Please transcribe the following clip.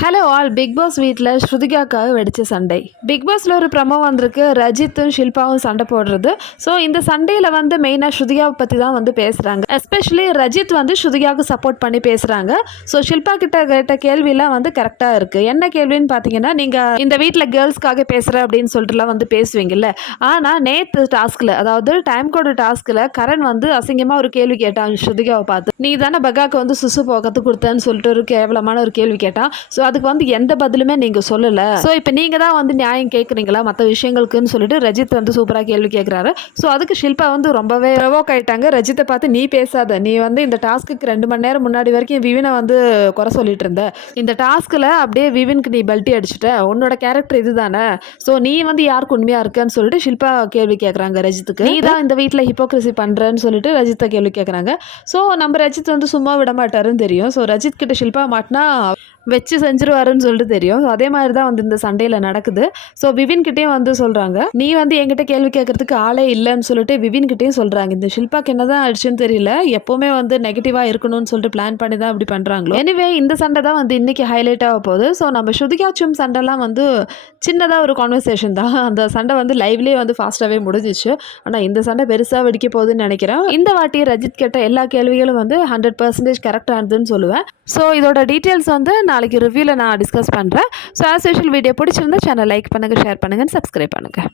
Hello all. Big pass வீட்டில் ஸ்ருதிகாக்காக வெடிச்ச சண்டை. பிக் பாஸில் ஒரு ப்ரமோ வந்திருக்கு, ரஜித்தும் ஷில்பாவும் சண்டை போடுறது. ஸோ இந்த சண்டையில் வந்து மெயினாக ஸ்ருதிகாவை பற்றி தான் வந்து பேசுகிறாங்க. எஸ்பெஷலி ரஜித் வந்து ஸ்ருதிகாவுக்கு சப்போர்ட் பண்ணி பேசுகிறாங்க. ஸோ ஷில்பா கிட்ட கேட்ட கேள்வியெலாம் வந்து கரெக்டாக இருக்குது. என்ன கேள்வின்னு பார்த்தீங்கன்னா, நீங்கள் இந்த வீட்டில் கேர்ள்ஸ்க்காக பேசுகிற அப்படின்னு சொல்லிட்டுலாம் வந்து பேசுவீங்கல்ல. ஆனால் நேற்று டாஸ்கில், அதாவது டைம் கோடு டாஸ்கில் கரண் வந்து அசிங்கமாக ஒரு கேள்வி கேட்டான் ஸ்ருதிகாவை பார்த்து. நீ தானே பகாக்கு வந்து சுசு போக கற்றுக் கொடுத்தேன்னு சொல்லிட்டு ஒரு கேவலமான ஒரு கேள்வி கேட்டான். ஸோ அதுக்கு வந்து எந்த பதிலுமே நீங்கள் சொல்லலை. ஸோ இப்போ நீங்கள் தான் வந்து நியாயம் கேட்குறீங்களா மற்ற விஷயங்களுக்குன்னு சொல்லிட்டு ரஜித் வந்து சூப்பராக கேள்வி கேட்குறாரு. ஸோ அதுக்கு ஷில்பா வந்து ரொம்பவே ப்ரொவோக் ஆகிட்டாங்க. ரஜித்தை பார்த்து, நீ பேசாத, நீ வந்து இந்த டாஸ்க்கு 2 மணி நேரம் முன்னாடி வரைக்கும் விவினை வந்து குறை சொல்லிட்டு இருந்த, இந்த டாஸ்கில் அப்படியே விவினுக்கு நீ பல்ட்டி அடிச்சுட்ட, உன்னோட கேரக்டர் இது தானே, ஸோ நீ வந்து யாருக்கு உண்மையாக இருக்கன்னு சொல்லிட்டு ஷில்பா கேள்வி கேட்குறாங்க ரஜித்துக்கு. நீ தான் இந்த வீட்டில் ஹிப்போக்ரஸி பண்ணுறன்னு சொல்லிட்டு ரஜித்தை கேள்வி கேட்குறாங்க. ஸோ நம்ம ரஜித் வந்து சும்மா விட மாட்டாருன்னு தெரியும். ஸோ ரஜித் கிட்ட ஷில்பா மாட்டினா வச்சு செஞ்சிருவாருன்னு சொல்லிட்டு தெரியும். ஸோ அதே மாதிரி தான் வந்து இந்த சண்டையில் நடக்குது. ஸோ விவின்கிட்டையும் வந்து சொல்கிறாங்க, நீ வந்து என்கிட்ட கேள்வி கேட்கறதுக்கு ஆளே இல்லைன்னு சொல்லிட்டு விவின்கிட்டையும் சொல்கிறாங்க. இந்த ஷில்பாக்கு என்ன தான் ஆயிடுச்சுன்னு தெரியல, எப்போவுமே வந்து நெகட்டிவாக இருக்கணும்னு சொல்லிட்டு பிளான் பண்ணி தான் இப்படி பண்ணுறாங்களோ. எனிவே இந்த சண்டை தான் வந்து இன்றைக்கி ஹைலைட் ஆக போகுது. ஸோ நம்ம ஸ்ருதிகாச்சும் சண்டைலாம் வந்து சின்னதாக ஒரு கான்வர்சேஷன் தான். அந்த சண்டை வந்து லைவ்லேயே வந்து ஃபாஸ்ட்டாகவே முடிஞ்சிச்சு. ஆனால் இந்த சண்டை பெருசாக வெடிக்க போகுதுன்னு நினைக்கிறேன். இந்த வாட்டி ரஜித் கேட்ட எல்லா கேள்விகளும் வந்து 100% கரெக்டானதுன்னு சொல்லுவேன். ஸோ இதோட டீட்டெயில்ஸ் வந்து நாளைக்கு ரிவ்யூவில் நான் டிஸ்கஸ் பண்ணுறேன். ஸோ ஆஸ் யூஷுவல் வீடியோ பிடிச்சிருந்தா சேனல் லைக் பண்ணுங்கள், ஷேர் பண்ணுங்கள், சப்ஸ்கிரைப் பண்ணுங்கள்.